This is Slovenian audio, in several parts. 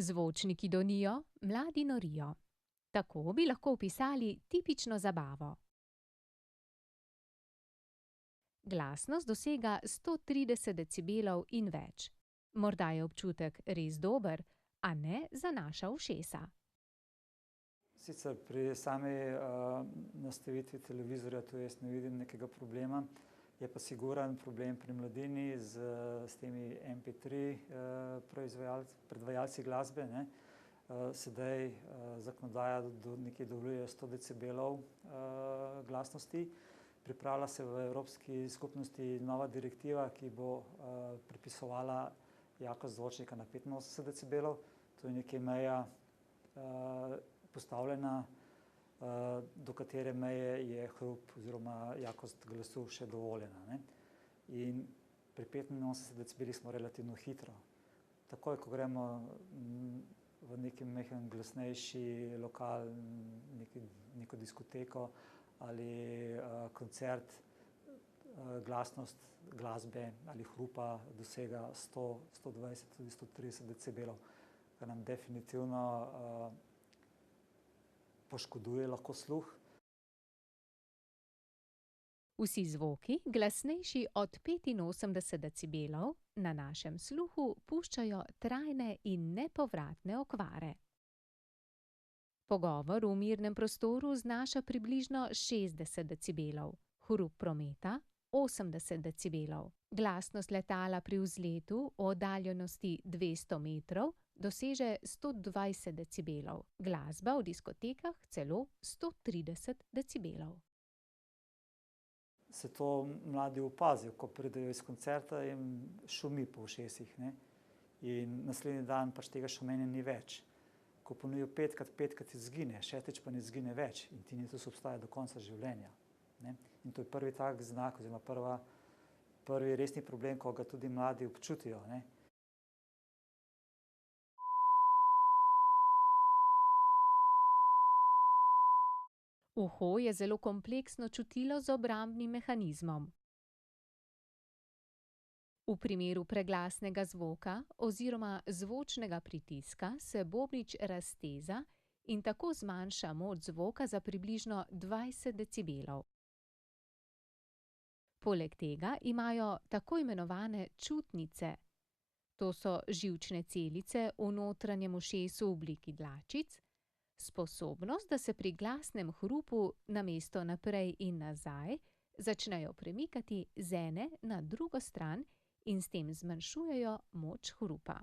Zvočniki donijo, mladi norijo. Tako bi lahko opisali tipično zabavo. Glasnost dosega 130 decibelov in več. Morda je občutek res dober, a ne za naša ušesa. Sicer pri sami nastavitvi televizorja tu jaz ne vidim nekega problema. Je pa siguren problem pri mladini s temi MP3 predvajalci glasbe, ne. Sedaj zakonodaja nekje dovoljuje 100 decibelov glasnosti. Pripravlja se v Evropski skupnosti nova direktiva, ki bo predpisovala jakost zvočnika na 85 decibelov. To je nekje meja postavljena, do katere meje je hrup oziroma jakost glasu še dovoljena, ne. In pri 85 decibelih smo relativno hitro. Takoj, ko gremo v neki majhen glasnejši lokal, neko diskoteko ali koncert, glasnost glasbe ali hrupa dosega 100, 120, tudi 130 decibelov, kar nam definitivno poškoduje lahko sluh. Vsi zvoki, glasnejši od 85 decibelov, na našem sluhu puščajo trajne in nepovratne okvare. Pogovor v mirnem prostoru znaša približno 60 decibelov, hrup prometa 80 decibelov. Glasnost letala pri vzletu v oddaljenosti 200 metrov doseže 120 decibelov, glasba v diskotekah celo 130 decibelov. Se to mladi opazijo, ko pridejo iz koncerta, jim šumi po ušesih, ne. In naslednji dan pač tega šumenja ni več. Ko ponovijo petkrat izgine, šestič pa ne izgine več in tinitus obstaja do konca življenja, ne. In to je prvi tak znak oziroma prvi resni problem, ko ga tudi mladi občutijo, ne. Uho je zelo kompleksno čutilo z obrambnim mehanizmom. V primeru preglasnega zvoka oziroma zvočnega pritiska se bobnič razteza in tako zmanjša moč zvoka za približno 20 decibelov. Poleg tega imajo tako imenovane čutnice. To so živčne celice v notranjem ušesu v obliki dlačic, sposobnost, da se pri glasnem hrupu namesto naprej in nazaj začnejo premikati z ene na drugo stran in s tem zmanjšujejo moč hrupa.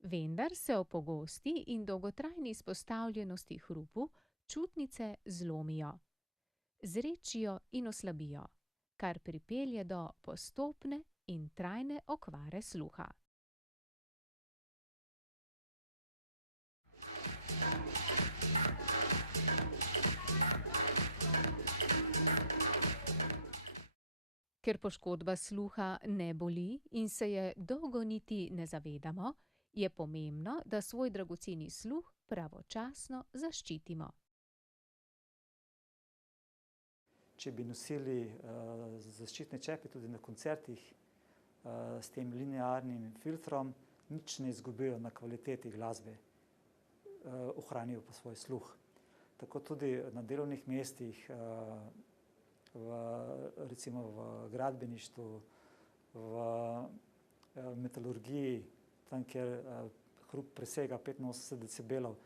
Vendar se ob pogosti in dolgotrajni izpostavljenosti hrupu čutnice zlomijo, zredčijo in oslabijo, kar pripelje do postopne in trajne okvare sluha. Ker poškodba sluha ne boli in se je dolgo niti ne zavedamo, je pomembno, da svoj dragoceni sluh pravočasno zaščitimo. Če bi nosili zaščitne čepe tudi na koncertih s tem linearnim filtrom, nič ne izgubijo na kvaliteti glasbe, ohranijo pa svoj sluh. Tako tudi na delovnih mestih, recimo v gradbeništvu, v metalurgiji, tam, kjer hrup presega 85 decibelov,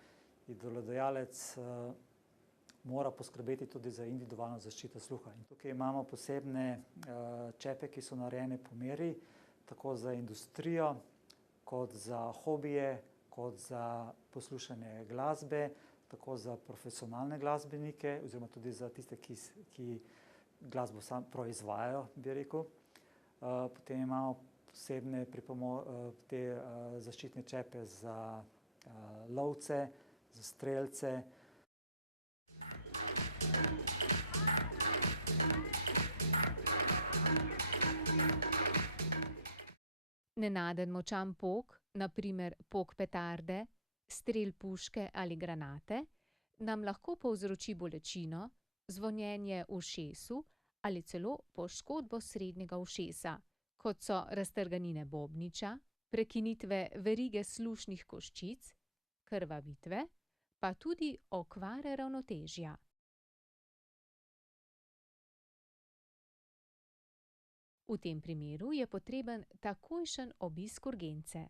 in delodajalec mora poskrbeti tudi za individualno zaščito sluha. In tukaj imamo posebne čepe, ki so narejene po meri, tako za industrijo, kot za hobije, kot za poslušanje glasbe, tako za profesionalne glasbenike oziroma tudi za tiste, ki glasbo sam proizvajajo, bi rekel. Potem imamo posebne te zaščitne čepe za lovce, za strelce. Nenaden močan pok, na primer pok petarde, strel puške ali granate, nam lahko povzroči bolečino, zvonjenje v ušesu ali celo poškodbo srednjega ušesa, kot so raztrganine bobniča, prekinitve verige slušnih koščic, krvavitve, pa tudi okvare ravnotežja. V tem primeru je potreben takojšen obisk urgence.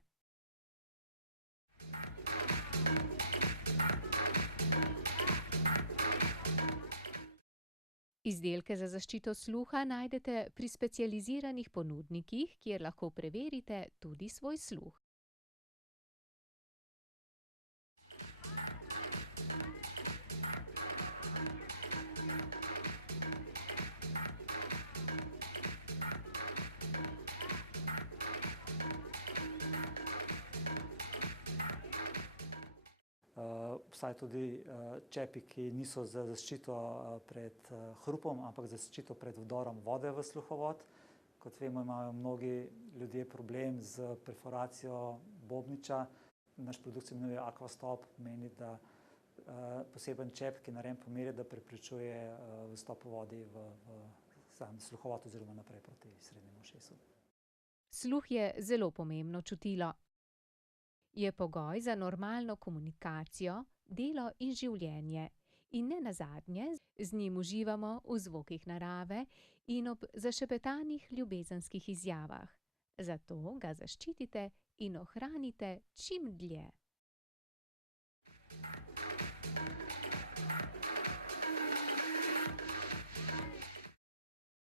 Izdelke za zaščito sluha najdete pri specializiranih ponudnikih, kjer lahko preverite tudi svoj sluh. Obstajajo tudi čepi, ki niso za zaščito pred hrupom, ampak za zaščito pred vdorom vode v sluhovod. Kot vemo, imajo mnogi ljudje problem z perforacijo bobniča. Naš produkt se imenuje Aquastop, pomeni, da poseben čep, ki je narejen po meri, da preprečuje vstop vode v sam sluhovod oziroma naprej proti srednjemu ušesu. Sluh je zelo pomembno čutilo. Je pogoj za normalno komunikacijo, delo in življenje. In nenazadnje z njim uživamo v zvokih narave in ob zašepetanih ljubezenskih izjavah. Zato ga zaščitite in ohranite čim dlje.